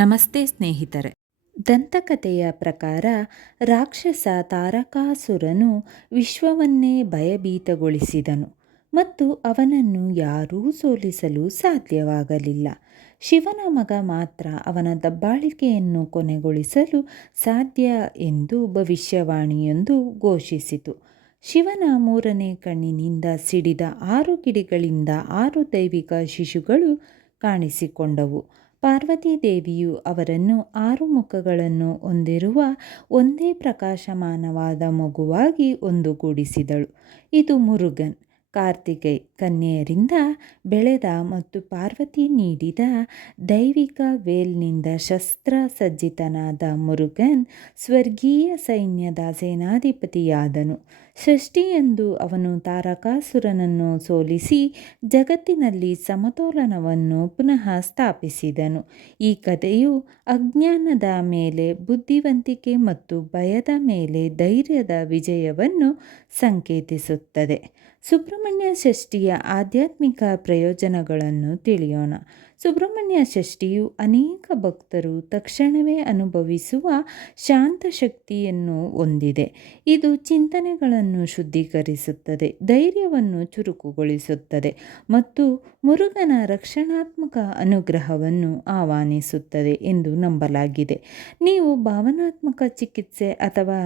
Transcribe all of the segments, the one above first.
ನಮಸ್ತೆ ಸ್ನೇಹಿತರೆ. ದಂತಕಥೆಯ ಪ್ರಕಾರ ರಾಕ್ಷಸ ತಾರಕಾಸುರನು ವಿಶ್ವವನ್ನೇ ಭಯಭೀತಗೊಳಿಸಿದನು ಮತ್ತು ಅವನನ್ನು ಯಾರೂ ಸೋಲಿಸಲು ಸಾಧ್ಯವಾಗಲಿಲ್ಲ. ಶಿವನ ಮಗ ಮಾತ್ರ ಅವನ ದಬ್ಬಾಳಿಕೆಯನ್ನು ಕೊನೆಗೊಳಿಸಲು ಸಾಧ್ಯ ಎಂದು ಭವಿಷ್ಯವಾಣಿಯೊಂದು ಘೋಷಿಸಿತು. ಶಿವನ ಮೂರನೇ ಕಣ್ಣಿನಿಂದ ಸಿಡಿದ 6 ಕಿಡಿಗಳಿಂದ 6 ದೈವಿಕ ಶಿಶುಗಳು ಕಾಣಿಸಿಕೊಂಡವು. ಪಾರ್ವತೀ ದೇವಿಯು ಅವರನ್ನು 6 ಮುಖಗಳನ್ನು ಹೊಂದಿರುವ ಒಂದೇ ಪ್ರಕಾಶಮಾನವಾದ ಮಗುವಾಗಿ ಒಂದುಗೂಡಿಸಿದಳು. ಇದು ಮುರುಗನ್, ಕಾರ್ತಿಕೈ ಕನ್ಯೆಯರಿಂದ ಬೆಳೆದ ಮತ್ತು ಪಾರ್ವತಿ ನೀಡಿದ ದೈವಿಕ ವೇಲ್ನಿಂದ ಶಸ್ತ್ರಸಜ್ಜಿತನಾದ ಮುರುಗನ್ ಸ್ವರ್ಗೀಯ ಸೈನ್ಯದ ಸೇನಾಧಿಪತಿಯಾದನು. ಷಷ್ಠಿಯಂದು ಅವನು ತಾರಕಾಸುರನನ್ನು ಸೋಲಿಸಿ ಜಗತ್ತಿನಲ್ಲಿ ಸಮತೋಲನವನ್ನು ಪುನಃ ಸ್ಥಾಪಿಸಿದನು. ಈ ಕಥೆಯು ಅಜ್ಞಾನದ ಮೇಲೆ ಬುದ್ಧಿವಂತಿಕೆ ಮತ್ತು ಭಯದ ಮೇಲೆ ಧೈರ್ಯದ ವಿಜಯವನ್ನು ಸಂಕೇತಿಸುತ್ತದೆ. ಸುಬ್ರಹ್ಮಣ್ಯ ಷಷ್ಠಿಯ ಆಧ್ಯಾತ್ಮಿಕ ಪ್ರಯೋಜನಗಳನ್ನು ತಿಳಿಯೋಣ. ಸುಬ್ರಹ್ಮಣ್ಯ ಷಷ್ಠಿಯು ಅನೇಕ ಭಕ್ತರು ತಕ್ಷಣವೇ ಅನುಭವಿಸುವ ಶಾಂತ ಶಕ್ತಿಯನ್ನು ಹೊಂದಿದೆ. ಇದು ಚಿಂತನೆಗಳನ್ನು ಶುದ್ಧೀಕರಿಸುತ್ತದೆ, ಧೈರ್ಯವನ್ನು ಚುರುಕುಗೊಳಿಸುತ್ತದೆ ಮತ್ತು ಮುರುಗನ ರಕ್ಷಣಾತ್ಮಕ ಅನುಗ್ರಹವನ್ನು ಆಹ್ವಾನಿಸುತ್ತದೆ ಎಂದು ನಂಬಲಾಗಿದೆ. ನೀವು ಭಾವನಾತ್ಮಕ ಚಿಕಿತ್ಸೆ ಅಥವಾ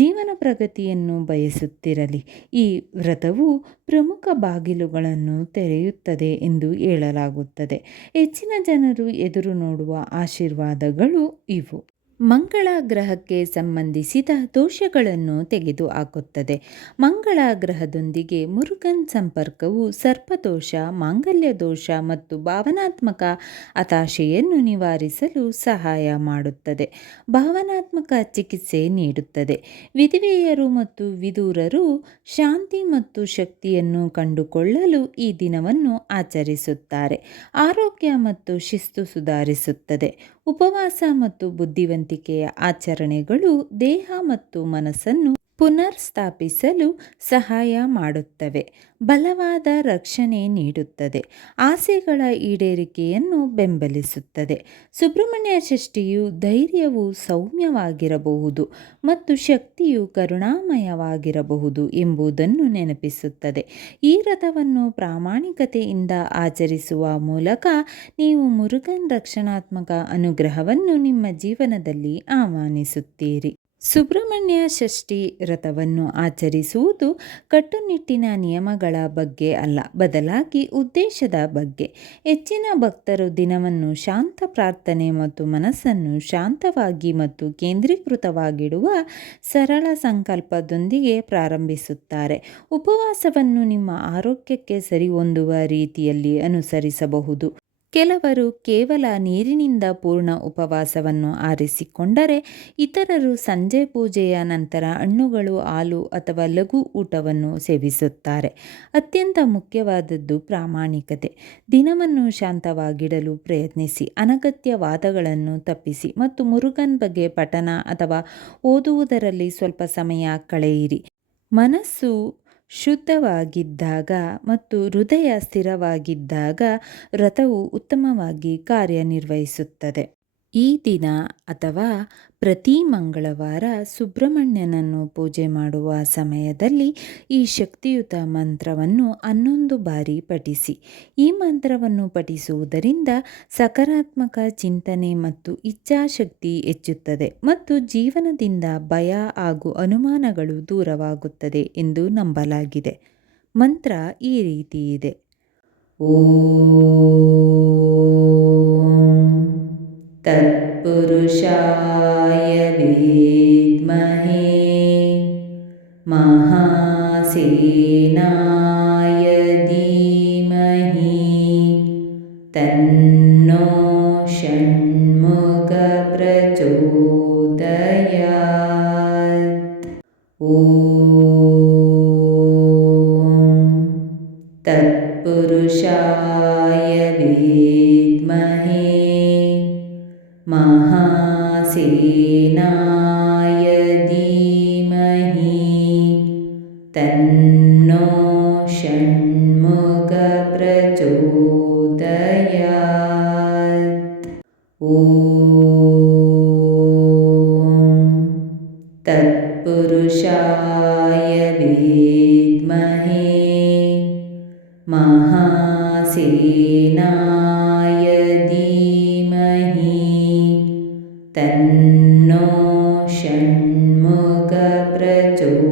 ಜೀವನ ಪ್ರಗತಿಯನ್ನು ಬಯಸುತ್ತಿರಲಿ, ಈ ವ್ರತವು ಪ್ರಮುಖ ಬಾಗಿಲುಗಳನ್ನು ತೆರೆಯುತ್ತದೆ ಎಂದು ಹೇಳಲಾಗುತ್ತದೆ. ಹೆಚ್ಚಿನ ಜನರು ಎದುರು ನೋಡುವ ಆಶೀರ್ವಾದಗಳು ಇವು. ಮಂಗಳ ಗ್ರಹಕ್ಕೆ ಸಂಬಂಧಿಸಿದ ದೋಷಗಳನ್ನು ತೆಗೆದುಹಾಕುತ್ತದೆ. ಮಂಗಳ ಗ್ರಹದೊಂದಿಗೆ ಮುರುಗನ್ ಸಂಪರ್ಕವು ಸರ್ಪದೋಷ, ಮಾಂಗಲ್ಯ ದೋಷ ಮತ್ತು ಭಾವನಾತ್ಮಕ ಹತಾಶೆಯನ್ನು ನಿವಾರಿಸಲು ಸಹಾಯ ಮಾಡುತ್ತದೆ. ಭಾವನಾತ್ಮಕ ಚಿಕಿತ್ಸೆ ನೀಡುತ್ತದೆ. ವಿಧವೆಯರು ಮತ್ತು ವಿಧುರರು ಶಾಂತಿ ಮತ್ತು ಶಕ್ತಿಯನ್ನು ಕಂಡುಕೊಳ್ಳಲು ಈ ದಿನವನ್ನು ಆಚರಿಸುತ್ತಾರೆ. ಆರೋಗ್ಯ ಮತ್ತು ಶಿಸ್ತು ಸುಧಾರಿಸುತ್ತದೆ. ಉಪವಾಸ ಮತ್ತು ಬುದ್ಧಿವಂತಿಕೆಯ ಆಚರಣೆಗಳು ದೇಹ ಮತ್ತು ಮನಸ್ಸನ್ನು ಪುನರ್ಸ್ಥಾಪಿಸಲು ಸಹಾಯ ಮಾಡುತ್ತವೆ. ಬಲವಾದ ರಕ್ಷಣೆ ನೀಡುತ್ತದೆ. ಆಸೆಗಳ ಈಡೇರಿಕೆಯನ್ನು ಬೆಂಬಲಿಸುತ್ತದೆ. ಸುಬ್ರಹ್ಮಣ್ಯ ಷಷ್ಠಿಯು ಧೈರ್ಯವು ಸೌಮ್ಯವಾಗಿರಬಹುದು ಮತ್ತು ಶಕ್ತಿಯು ಕರುಣಾಮಯವಾಗಿರಬಹುದು ಎಂಬುದನ್ನು ನೆನಪಿಸುತ್ತದೆ. ಈ ವ್ರತವನ್ನು ಪ್ರಾಮಾಣಿಕತೆಯಿಂದ ಆಚರಿಸುವ ಮೂಲಕ ನೀವು ಮುರುಗನ್ ರಕ್ಷಣಾತ್ಮಕ ಅನುಗ್ರಹವನ್ನು ನಿಮ್ಮ ಜೀವನದಲ್ಲಿ ಆಹ್ವಾನಿಸುತ್ತೀರಿ. ಸುಬ್ರಹ್ಮಣ್ಯ ಷಷ್ಠಿ ವ್ರತವನ್ನು ಆಚರಿಸುವುದು ಕಟ್ಟುನಿಟ್ಟಿನ ನಿಯಮಗಳ ಬಗ್ಗೆ ಅಲ್ಲ, ಬದಲಾಗಿ ಉದ್ದೇಶದ ಬಗ್ಗೆ. ಹೆಚ್ಚಿನ ಭಕ್ತರು ದಿನವನ್ನು ಶಾಂತ ಪ್ರಾರ್ಥನೆ ಮತ್ತು ಮನಸ್ಸನ್ನು ಶಾಂತವಾಗಿ ಮತ್ತು ಕೇಂದ್ರೀಕೃತವಾಗಿಡುವ ಸರಳ ಸಂಕಲ್ಪದೊಂದಿಗೆ ಪ್ರಾರಂಭಿಸುತ್ತಾರೆ. ಉಪವಾಸವನ್ನು ನಿಮ್ಮ ಆರೋಗ್ಯಕ್ಕೆ ಸರಿಹೊಂದುವ ರೀತಿಯಲ್ಲಿ ಅನುಸರಿಸಬಹುದು. ಕೆಲವರು ಕೇವಲ ನೀರಿನಿಂದ ಪೂರ್ಣ ಉಪವಾಸವನ್ನು ಆರಿಸಿಕೊಂಡರೆ, ಇತರರು ಸಂಜೆ ಪೂಜೆಯ ನಂತರ ಹಣ್ಣುಗಳು, ಹಾಲು ಅಥವಾ ಲಘು ಊಟವನ್ನು ಸೇವಿಸುತ್ತಾರೆ. ಅತ್ಯಂತ ಮುಖ್ಯವಾದದ್ದು ಪ್ರಾಮಾಣಿಕತೆ. ದಿನವನ್ನು ಶಾಂತವಾಗಿಡಲು ಪ್ರಯತ್ನಿಸಿ, ಅನಗತ್ಯ ವಾದಗಳನ್ನು ತಪ್ಪಿಸಿ ಮತ್ತು ಮುರುಗನ್ ಬಗ್ಗೆ ಪಠನ ಅಥವಾ ಓದುವುದರಲ್ಲಿ ಸ್ವಲ್ಪ ಸಮಯ ಕಳೆಯಿರಿ. ಮನಸ್ಸು ಶುದ್ಧವಾಗಿದ್ದಾಗ ಮತ್ತು ಹೃದಯ ಸ್ಥಿರವಾಗಿದ್ದಾಗ ವ್ರತವು ಉತ್ತಮವಾಗಿ ಕಾರ್ಯನಿರ್ವಹಿಸುತ್ತದೆ. ಈ ದಿನ ಅಥವಾ ಪ್ರತಿ ಮಂಗಳವಾರ ಸುಬ್ರಹ್ಮಣ್ಯನನ್ನು ಪೂಜೆ ಮಾಡುವ ಸಮಯದಲ್ಲಿ ಈ ಶಕ್ತಿಯುತ ಮಂತ್ರವನ್ನು 11 ಬಾರಿ ಪಠಿಸಿ. ಈ ಮಂತ್ರವನ್ನು ಪಠಿಸುವುದರಿಂದ ಸಕಾರಾತ್ಮಕ ಚಿಂತನೆ ಮತ್ತು ಇಚ್ಛಾಶಕ್ತಿ ಹೆಚ್ಚುತ್ತದೆ ಮತ್ತು ಜೀವನದಿಂದ ಭಯ ಹಾಗೂ ಅನುಮಾನಗಳು ದೂರವಾಗುತ್ತದೆ ಎಂದು ನಂಬಲಾಗಿದೆ. ಮಂತ್ರ ಈ ರೀತಿ ಇದೆ: ಓಂ ತತ್ಪುರುಷಾಯ ವಿದ್ಮಹೇ ಮಹಾಸೇನಾಯ ಧೀಮಹಿ ತನ್ನೋ ಷಣ್ಮುಖ ಪ್ರಚೋದಯಾತ್. ಓಂ ತತ್ಪುರುಷಾಯ ವಿದ್ಮಹೇ ಮಹಾಸೇನಾಯ ಧೀಮಹಿ ತನ್ನೋ ಷಣ್ಮುಖ ಪ್ರಚೋದಯಾತ್. ಓಂ महासेनाय धीमहि तन्नो षण्मुख प्रचोदयात्।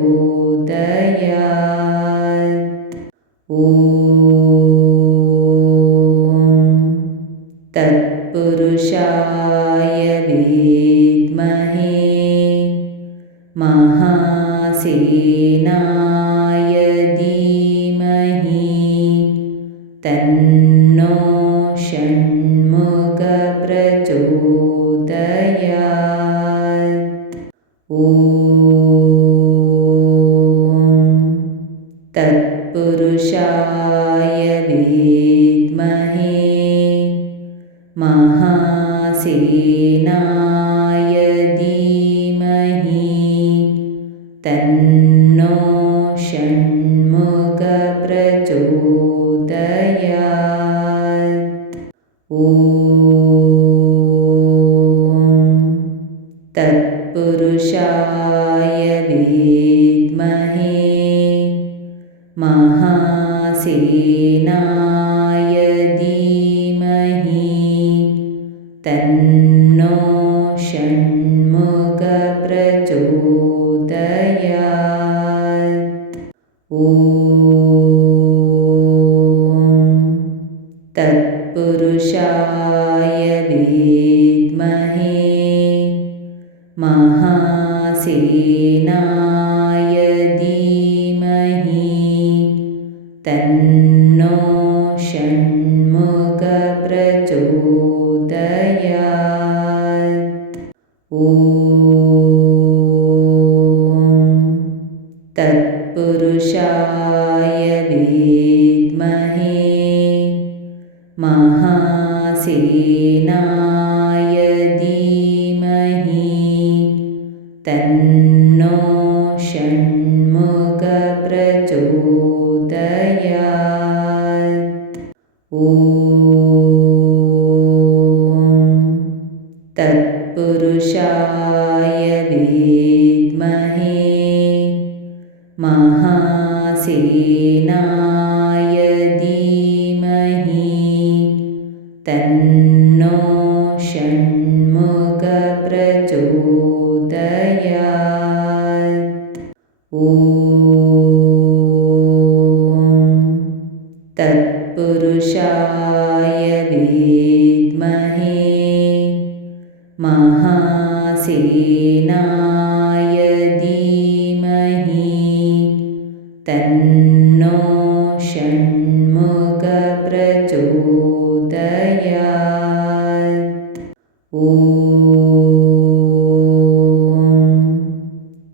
ॐ तत्पुरुषाय विद्महे महासेनाय धीमहि तन्नो षण्मुख प्रचोदयात्। ॐ तत्पुरुषाय विद्महे महासेनाय धीमहि तन्नो षण्मुख प्रचोदयात्। ॐ तत्पुरुषाय विद्महे महासेनाय धीमहि तन्नो षण्मुख प्रचोदयात्। ॐ तत्पुरुषाय विद्महे महासेनाय धीमहि तन्नो षण्मुख प्रचोदयात्। ॐ तत्पुरुषाय विद्महे महासेनाय धीमहि तन्नो षण्मुख प्रचोदयात्। ॐ तत्पुरुषाय विद्महे महासेनाय धीमहि तन्नो षण्मुख प्रचोदयात्। ॐ तत्पुरुषाय विद्महे महासेनाय धीमहि तन्नो षण्मुख प्रचोदयात्। ॐ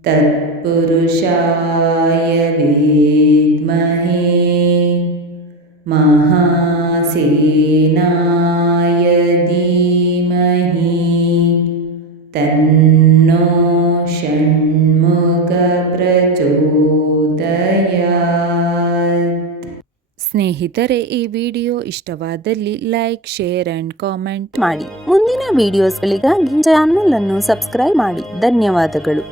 तत्पुरुषाय विद्महे महासेनाय धीमहि तन्नो षण्मुख प्रचोदयात्। ಸ್ನೇಹಿತರೆ, ಈ ವಿಡಿಯೋ ಇಷ್ಟವಾದಲ್ಲಿ ಲೈಕ್, ಶೇರ್ ಅಂಡ್ ಕಾಮೆಂಟ್ ಮಾಡಿ. ಮುಂದಿನ ವಿಡಿಯೋಸ್ಗಳಿಗಾಗಿ ಚಾನೆಲ್ ಅನ್ನು ಸಬ್ಸ್ಕ್ರೈಬ್ ಮಾಡಿ. ಧನ್ಯವಾದಗಳು.